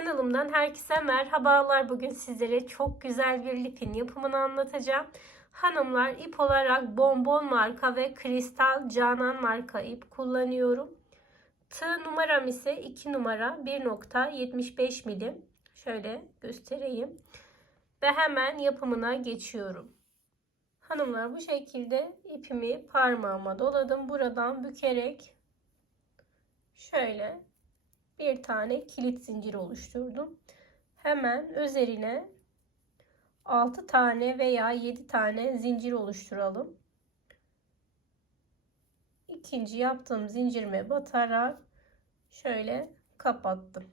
Kanalımdan herkese merhabalar. Bugün sizlere çok güzel bir lifin yapımını anlatacağım. Hanımlar ip olarak bonbon marka ve kristal canan marka ip kullanıyorum. Tığ numaram ise 2 numara 1.75 milim. Şöyle göstereyim. Ve hemen yapımına geçiyorum. Hanımlar bu şekilde ipimi parmağıma doladım. Buradan bükerek şöyle bir tane kilit zinciri oluşturdum. Hemen üzerine 6 tane veya 7 tane zincir oluşturalım. İkinci yaptığım zincirime batarak şöyle kapattım.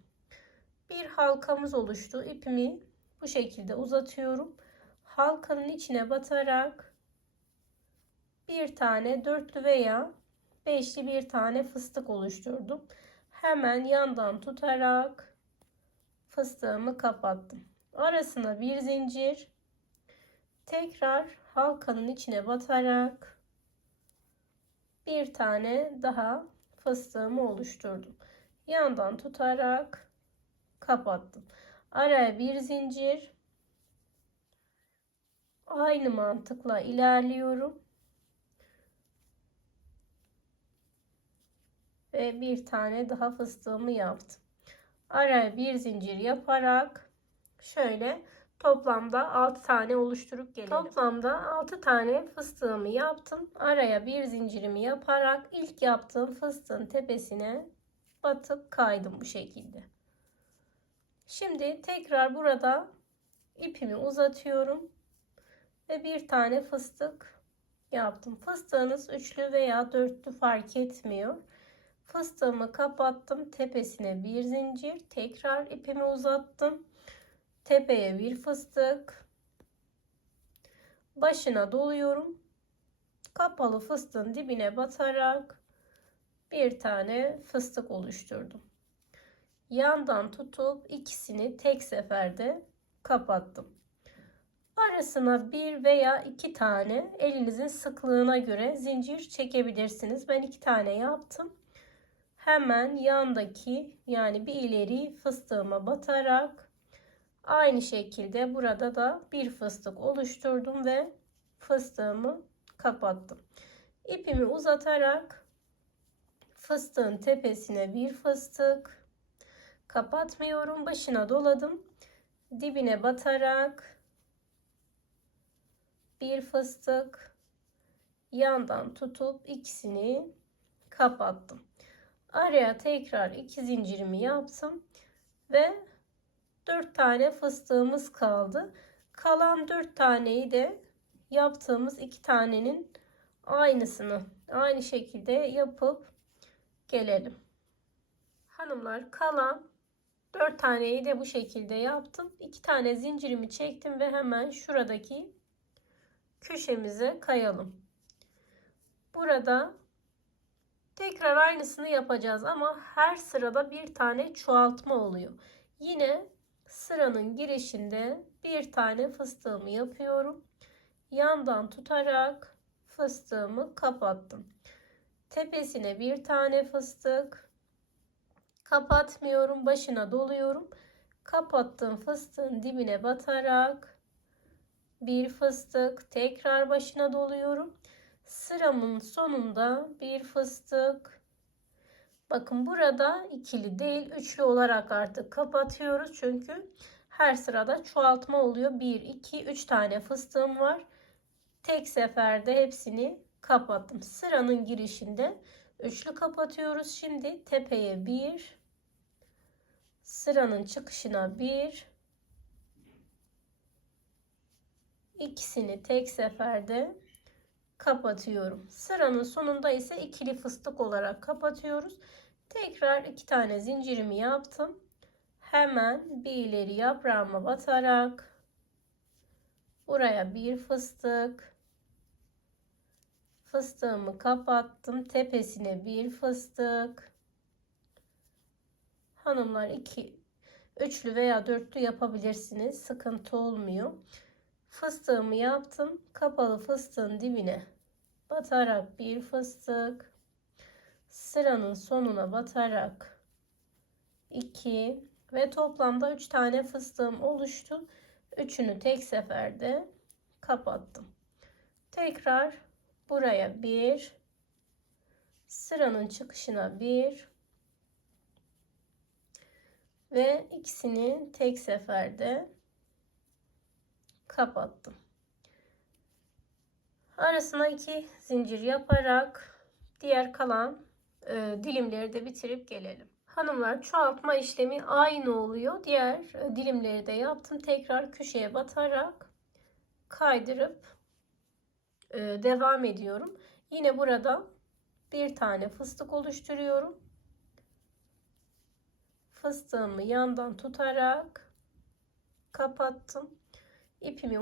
Bir halkamız oluştu. İpimi bu şekilde uzatıyorum. Halkanın içine batarak bir tane dörtlü veya beşli bir tane fıstık oluşturdum hemen yandan tutarak fıstığımı kapattım. Arasına bir zincir tekrar halkanın içine batarak bir tane daha fıstığımı oluşturdum. Yandan tutarak kapattım. Araya bir zincir aynı mantıkla ilerliyorum. Ve bir tane daha fıstığımı yaptım. Araya bir zincir yaparak şöyle toplamda 6 tane oluşturup gelelim. Toplamda 6 tane fıstığımı yaptım. Araya bir zincirimi yaparak ilk yaptığım fıstığın tepesine batıp kaydım bu şekilde. Şimdi tekrar burada ipimi uzatıyorum ve bir tane fıstık yaptım. Fıstığınız üçlü veya dörtlü fark etmiyor. Fıstığımı kapattım. Tepesine bir zincir. Tekrar ipimi uzattım. Tepeye bir fıstık. Başına doluyorum. Kapalı fıstığın dibine batarak bir tane fıstık oluşturdum. Yandan tutup ikisini tek seferde kapattım. Arasına bir veya iki tane elinizin sıklığına göre zincir çekebilirsiniz. Ben iki tane yaptım hemen yandaki yani bir ileri fıstığıma batarak aynı şekilde burada da bir fıstık oluşturdum ve fıstığımı kapattım. İpimi uzatarak fıstığın tepesine bir fıstık kapatmıyorum. Başına doladım. Dibine batarak bir fıstık yandan tutup ikisini kapattım. Araya tekrar iki zincirimi yaptım ve 4 tane fıstığımız kaldı. Kalan 4 taneyi de yaptığımız iki tanenin aynısını aynı şekilde yapıp gelelim. Hanımlar kalan 4 taneyi de bu şekilde yaptım. 2 tane zincirimi çektim ve hemen şuradaki köşemize kayalım. Burada Tekrar aynısını yapacağız ama her sırada bir tane çoğaltma oluyor. Yine sıranın girişinde bir tane fıstığımı yapıyorum. Yandan tutarak fıstığımı kapattım. Tepesine bir tane fıstık. Kapatmıyorum. Başına doluyorum. Kapattığım fıstığın dibine batarak bir fıstık tekrar başına doluyorum sıramın sonunda bir fıstık. Bakın burada ikili değil üçlü olarak artık kapatıyoruz. Çünkü her sırada çoğaltma oluyor. 1 2 3 tane fıstığım var. Tek seferde hepsini kapattım. Sıranın girişinde üçlü kapatıyoruz şimdi. Tepeye bir sıranın çıkışına bir. İkisini tek seferde kapatıyorum. Sıranın sonunda ise ikili fıstık olarak kapatıyoruz. Tekrar iki tane zincirimi yaptım. Hemen bir ileri yaprağıma batarak buraya bir fıstık fıstığımı kapattım. Tepesine bir fıstık. Hanımlar iki üçlü veya dörtlü yapabilirsiniz. Sıkıntı olmuyor. Fıstığımı yaptım. Kapalı fıstığın dibine batarak bir fıstık. Sıranın sonuna batarak 2 Ve toplamda 3 tane fıstığım oluştu. Üçünü tek seferde kapattım. Tekrar buraya bir sıranın çıkışına bir ve ikisini tek seferde kapattım. Arasına iki zincir yaparak diğer kalan e, dilimleri de bitirip gelelim. Hanımlar çoğaltma işlemi aynı oluyor. Diğer e, dilimleri de yaptım. Tekrar köşeye batarak kaydırıp e, devam ediyorum. Yine burada bir tane fıstık oluşturuyorum. Fıstığımı yandan tutarak kapattım. İpimi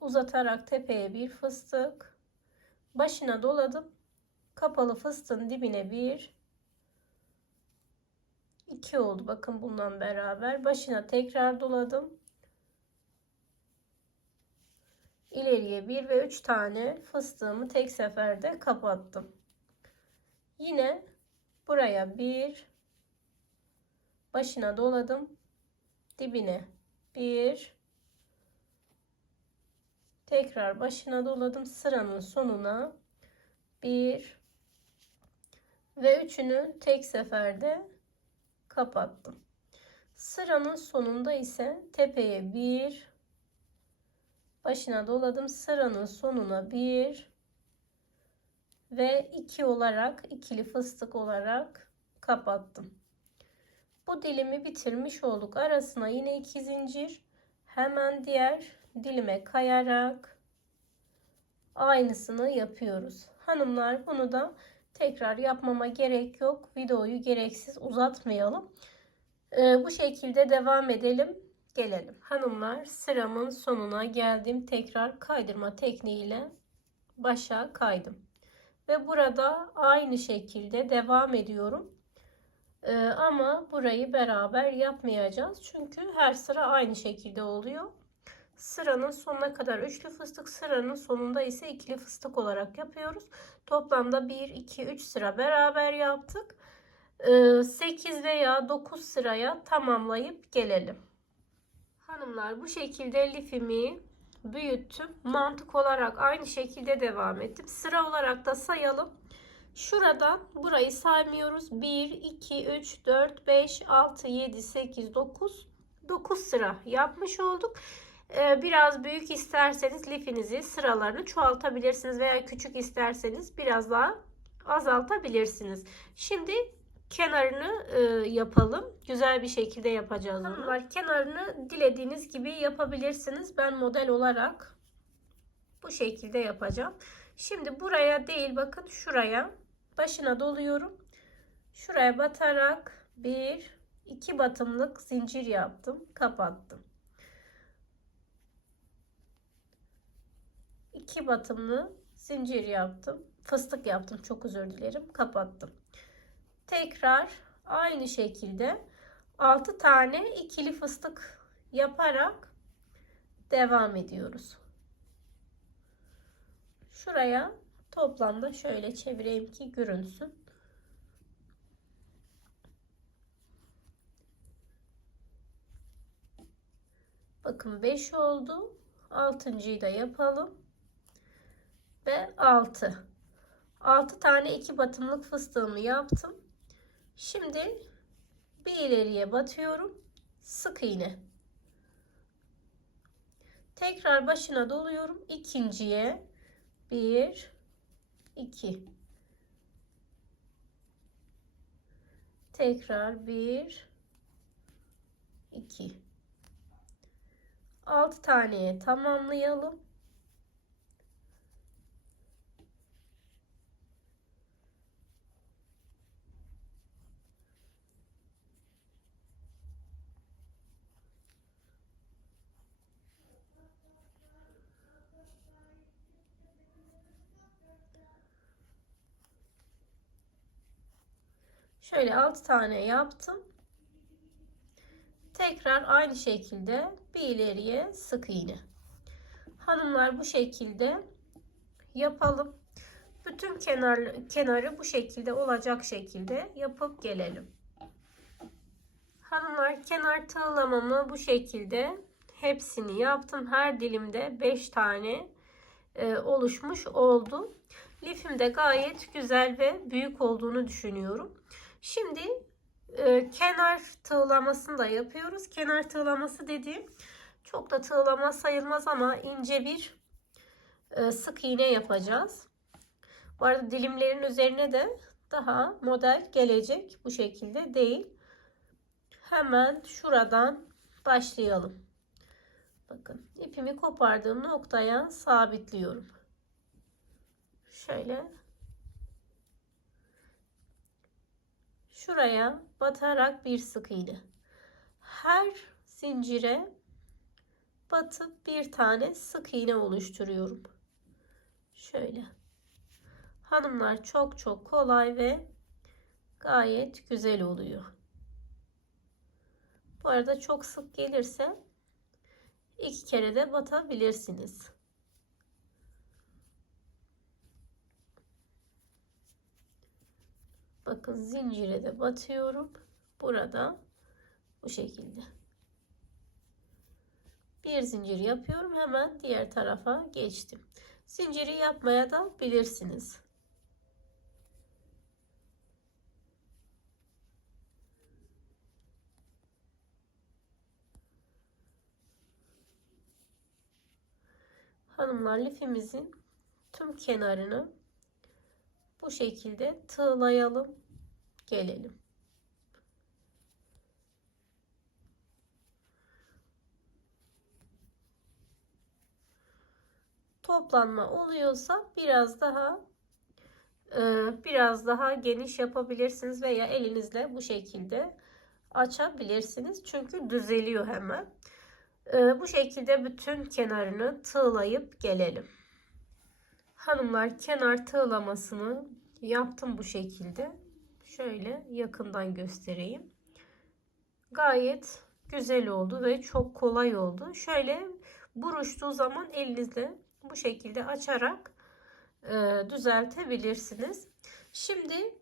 uzatarak tepeye bir fıstık. Başına doladım. Kapalı fıstığın dibine bir 2 oldu. Bakın bundan beraber. Başına tekrar doladım. İleriye 1 ve 3 tane fıstığımı tek seferde kapattım. Yine buraya bir başına doladım. Dibine bir tekrar başına doladım. Sıranın sonuna bir ve üçünü tek seferde kapattım. Sıranın sonunda ise tepeye bir başına doladım. Sıranın sonuna bir ve iki olarak ikili fıstık olarak kapattım. Bu dilimi bitirmiş olduk. Arasına yine iki zincir. Hemen diğer dilime kayarak aynısını yapıyoruz. Hanımlar bunu da tekrar yapmama gerek yok. Videoyu gereksiz uzatmayalım. Ee, bu şekilde devam edelim. Gelelim. Hanımlar sıramın sonuna geldim. Tekrar kaydırma tekniğiyle başa kaydım. Ve burada aynı şekilde devam ediyorum. Ee, ama burayı beraber yapmayacağız. Çünkü her sıra aynı şekilde oluyor. Sıranın sonuna kadar üçlü fıstık, sıranın sonunda ise ikili fıstık olarak yapıyoruz. Toplamda 1, 2, 3 sıra beraber yaptık. 8 ee, veya 9 sıraya tamamlayıp gelelim. Hanımlar bu şekilde lifimi büyüttüm. Mantık olarak aynı şekilde devam ettim. Sıra olarak da sayalım. Şuradan burayı saymıyoruz. 1, 2, 3, 4, 5, 6, 7, 8, 9. 9 sıra yapmış olduk. Ee, biraz büyük isterseniz lifinizi sıralarını çoğaltabilirsiniz veya küçük isterseniz biraz daha azaltabilirsiniz. Şimdi kenarını e, yapalım. Güzel bir şekilde yapacağız onu. Hanımlar kenarını dilediğiniz gibi yapabilirsiniz. Ben model olarak bu şekilde yapacağım. Şimdi buraya değil bakın şuraya başına doluyorum. Şuraya batarak bir iki batımlık zincir yaptım. Kapattım. 2 batımlı zincir yaptım. Fıstık yaptım. Çok özür dilerim. Kapattım. Tekrar aynı şekilde 6 tane ikili fıstık yaparak devam ediyoruz. Şuraya toplamda şöyle çevireyim ki görünsün. Bakın 5 oldu. Altıncıyı da yapalım ve 6. 6 tane iki batımlık fıstığımı yaptım. Şimdi bir ileriye batıyorum. Sık iğne. Tekrar başına doluyorum. İkinciye 1 2 Tekrar 1 2 6 taneye tamamlayalım. Şöyle 6 tane yaptım. Tekrar aynı şekilde bir ileriye sık iğne. Hanımlar bu şekilde yapalım. Bütün kenar, kenarı bu şekilde olacak şekilde yapıp gelelim. Hanımlar kenar tığlamamı bu şekilde hepsini yaptım. Her dilimde 5 tane e, oluşmuş oldu. Lifim de gayet güzel ve büyük olduğunu düşünüyorum. Şimdi e, kenar tığlamasını da yapıyoruz. Kenar tığlaması dediğim çok da tığlama sayılmaz ama ince bir e, sık iğne yapacağız. Bu arada dilimlerin üzerine de daha model gelecek. Bu şekilde değil. Hemen şuradan başlayalım. Bakın ipimi kopardığım noktaya sabitliyorum. Şöyle şuraya batarak bir sık iğne. Her zincire batıp bir tane sık iğne oluşturuyorum. Şöyle. Hanımlar çok çok kolay ve gayet güzel oluyor. Bu arada çok sık gelirse iki kere de batabilirsiniz. Bakın zincire de batıyorum. Burada bu şekilde. Bir zincir yapıyorum. Hemen diğer tarafa geçtim. Zinciri yapmaya da bilirsiniz. Hanımlar lifimizin tüm kenarını bu şekilde tığlayalım gelelim. Toplanma oluyorsa biraz daha e, biraz daha geniş yapabilirsiniz veya elinizle bu şekilde açabilirsiniz. Çünkü düzeliyor hemen. E, bu şekilde bütün kenarını tığlayıp gelelim. Hanımlar kenar tığlamasını yaptım bu şekilde. Şöyle yakından göstereyim. Gayet güzel oldu ve çok kolay oldu. Şöyle buruştuğu zaman elinizle bu şekilde açarak e, düzeltebilirsiniz. Şimdi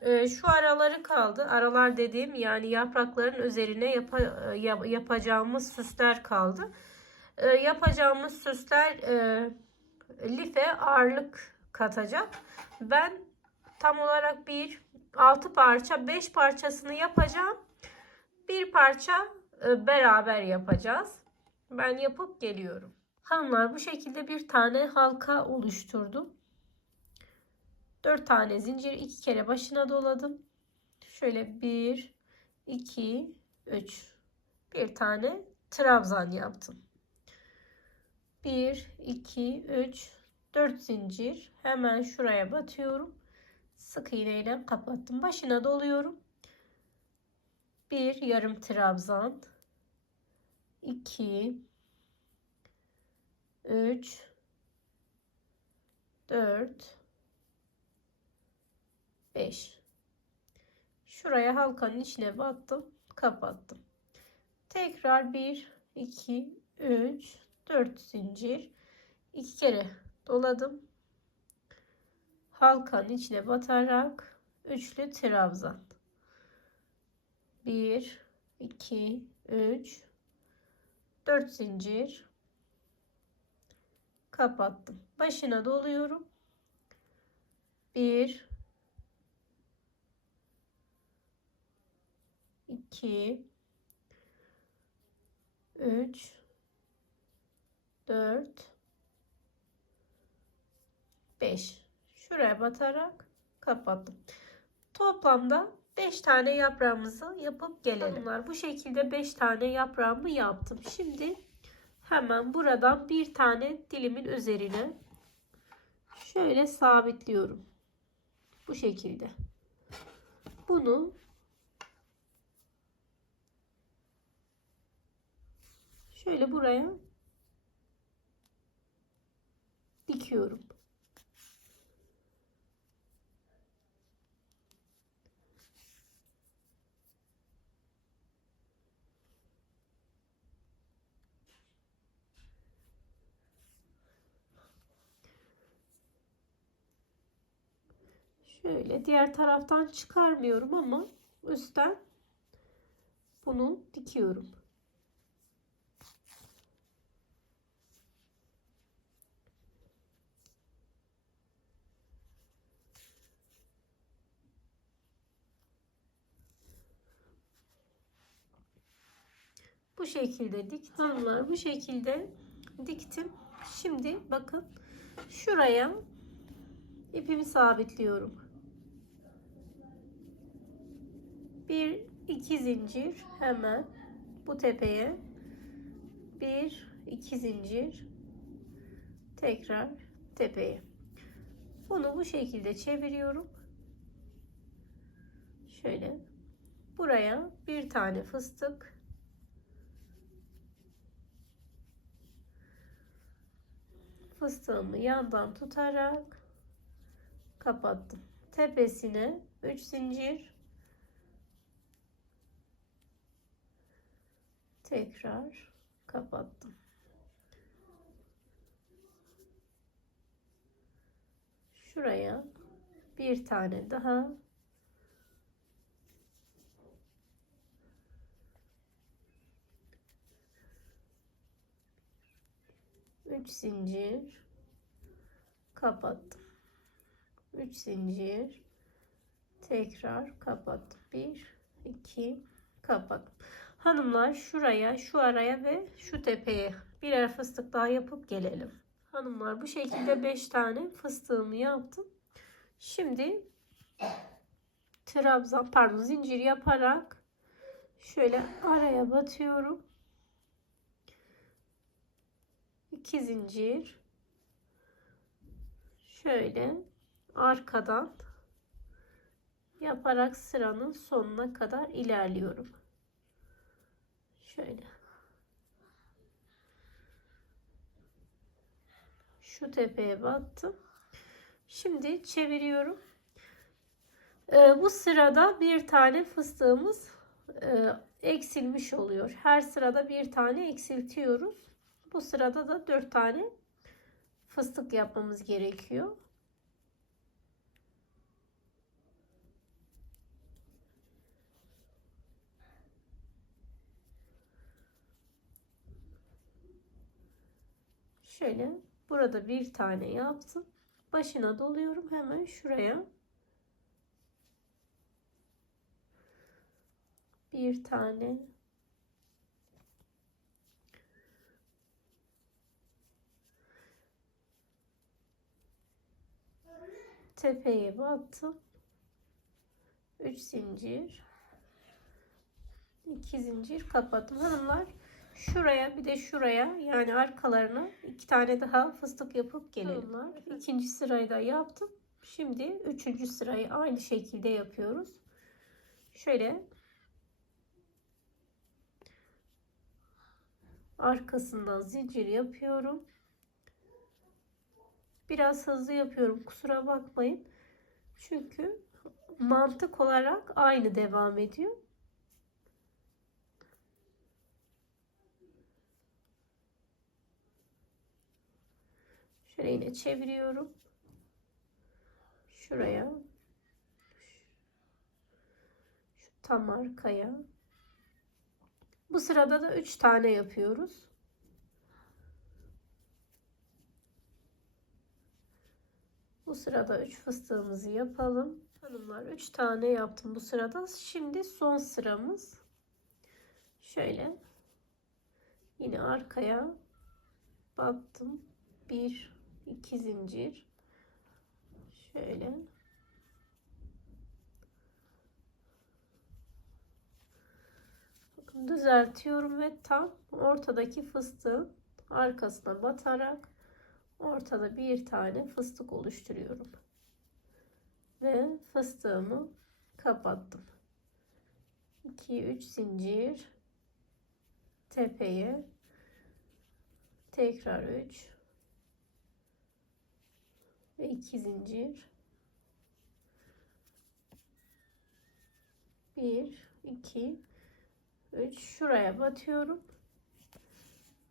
e, şu araları kaldı. Aralar dediğim yani yaprakların üzerine yap yap yapacağımız süsler kaldı. E, yapacağımız süsler e, life ağırlık katacak. Ben tam olarak bir 6 parça 5 parçasını yapacağım. Bir parça e, beraber yapacağız. Ben yapıp geliyorum. Hanımlar bu şekilde bir tane halka oluşturdum. 4 tane zincir iki kere başına doladım. Şöyle 1 2 3 bir tane trabzan yaptım. 1 2 3 4 zincir hemen şuraya batıyorum. Sık iğne ile kapattım. Başına doluyorum. 1 yarım trabzan 2 3 4 5 Şuraya halkanın içine battım, kapattım. Tekrar 1 2 3 4 zincir 2 kere doladım. Halkanın içine batarak üçlü trabzan. 1 2 3 4 zincir kapattım. Başına doluyorum. 1 2 3 4 5 şuraya batarak kapattım. Toplamda 5 tane yaprağımızı yapıp gelelim. Bunlar bu şekilde 5 tane yaprağımı yaptım. Şimdi hemen buradan bir tane dilimin üzerine şöyle sabitliyorum. Bu şekilde. Bunu şöyle buraya dikiyorum. Şöyle diğer taraftan çıkarmıyorum ama üstten bunu dikiyorum. Bu şekilde diktim. Hanımlar bu şekilde diktim. Şimdi bakın şuraya ipimi sabitliyorum. Bir iki zincir hemen bu tepeye bir iki zincir tekrar tepeye. Bunu bu şekilde çeviriyorum. Şöyle buraya bir tane fıstık fıstığımı yandan tutarak kapattım. Tepesine 3 zincir tekrar kapattım. Şuraya bir tane daha üç zincir kapattım. 3 zincir tekrar kapattım. 1 2 kapattım. Hanımlar şuraya, şu araya ve şu tepeye birer fıstık daha yapıp gelelim. Hanımlar bu şekilde 5 tane fıstığımı yaptım. Şimdi trabzan pardon zincir yaparak şöyle araya batıyorum. 2 zincir şöyle arkadan yaparak sıranın sonuna kadar ilerliyorum. Şöyle. Şu tepeye battım. Şimdi çeviriyorum. Ee, bu sırada bir tane fıstığımız e, eksilmiş oluyor. Her sırada bir tane eksiltiyoruz. Bu sırada da dört tane fıstık yapmamız gerekiyor. Şöyle burada bir tane yaptım. Başına doluyorum hemen şuraya. Bir tane tepeye battım. 3 zincir 2 zincir kapattım. Hanımlar şuraya bir de şuraya yani arkalarına iki tane daha fıstık yapıp gelelim. Hanımlar ikinci sırayı da yaptım. Şimdi üçüncü sırayı aynı şekilde yapıyoruz. Şöyle arkasından zincir yapıyorum. Biraz hızlı yapıyorum. Kusura bakmayın. Çünkü mantık olarak aynı devam ediyor. Şöyle yine çeviriyorum. Şuraya. Şu tam arkaya. Bu sırada da 3 tane yapıyoruz. Bu sırada 3 fıstığımızı yapalım. Hanımlar 3 tane yaptım bu sırada. Şimdi son sıramız. Şöyle yine arkaya battım. 1 2 zincir. Şöyle düzeltiyorum ve tam ortadaki fıstığın arkasına batarak ortada bir tane fıstık oluşturuyorum. Ve fıstığımı kapattım. 2 3 zincir tepeye. Tekrar 3 ve 2 zincir. 1 2 3 şuraya batıyorum.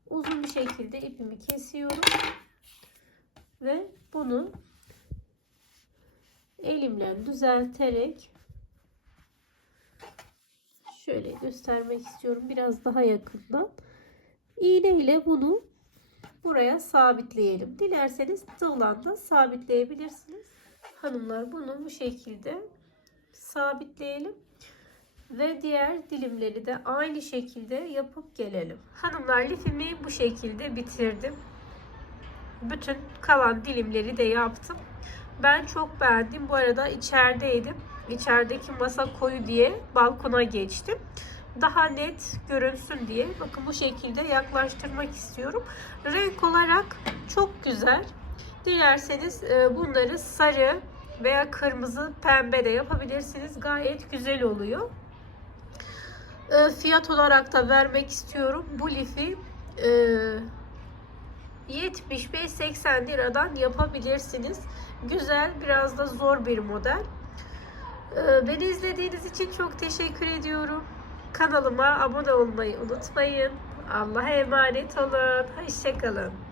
Uzun bir şekilde ipimi kesiyorum ve bunu elimle düzelterek Şöyle göstermek istiyorum biraz daha yakından. İğne ile bunu buraya sabitleyelim. Dilerseniz da sabitleyebilirsiniz. Hanımlar bunu bu şekilde sabitleyelim. Ve diğer dilimleri de aynı şekilde yapıp gelelim. Hanımlar lifimi bu şekilde bitirdim. Bütün kalan dilimleri de yaptım. Ben çok beğendim. Bu arada içerideydim. İçerideki masa koyu diye balkona geçtim. Daha net görünsün diye. Bakın bu şekilde yaklaştırmak istiyorum. Renk olarak çok güzel. Dilerseniz e, bunları sarı veya kırmızı pembe de yapabilirsiniz. Gayet güzel oluyor. E, Fiyat olarak da vermek istiyorum. Bu lifi e, 75-80 liradan yapabilirsiniz. Güzel, biraz da zor bir model. Ee, Beni izlediğiniz için çok teşekkür ediyorum. Kanalıma abone olmayı unutmayın. Allah'a emanet olun. Hoşçakalın.